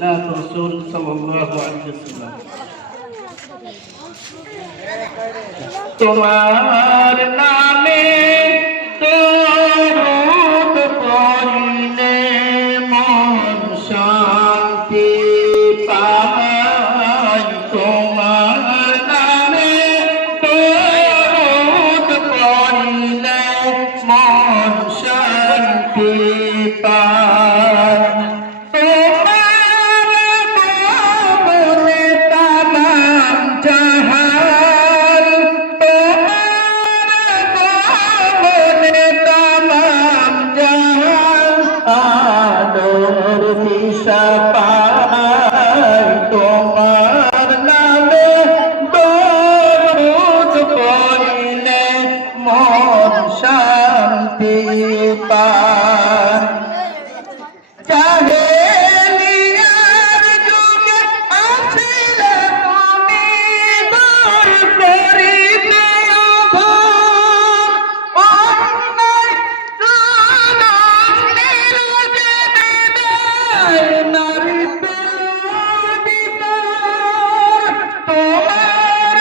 নাত রাসূল সাল্লাল্লাহু আলাইহি ওয়াসাল্লাম। তোমার নামে দরুদ পড়িলে মন শান্তি পায়। তোমার নামে দরুদ পড়িলে মন শান্তি পায়। তোমার নামে দরুদ পড়িলে মন শান্তি পায়। জাহেলিয়ার যুগে আসিলে তুমি দূর করিতে অধম। অন্যায় জুলুম নির্লজ্জে বিদায় নারী পেল বিপদ। তোমার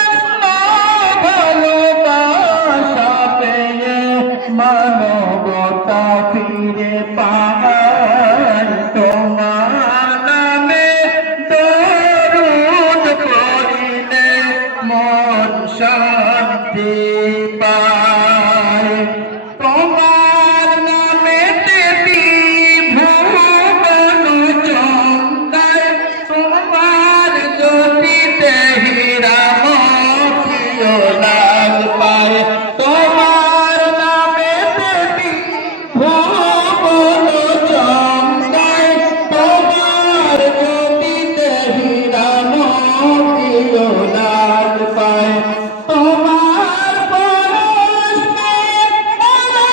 ভালোবাসা পেয়ে মানবতা ফিরে পায়। তোমার নামে দরুদ পড়িলে মন শান্তি পায়। তোমার নামেতে ত্রিভুবন চমকায়। তোমার জ্যোতিতে হীরা মোতিও লাল পায়। তোমার নামেতে ত্রিভুবন চমকায়। তোমার জ্যোতিতে হীরা মোতিও লাল পায়। তোমার পরশ পেয়ে মনে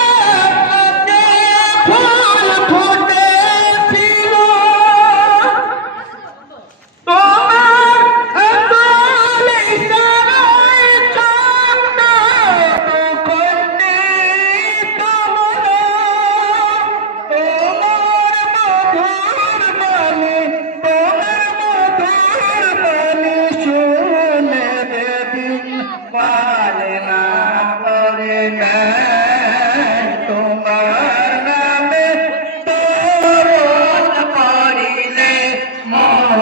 ফুল ফুটেছিল। তোমার আদল ইশারায় চন্দ্র খণ্ডিত হলো। তোমার মধুর বাণী, তোমার মধুর বাণী শুনে দিন পারে না করে নেয়। তোমার নামে দরুদ পড়িলে মন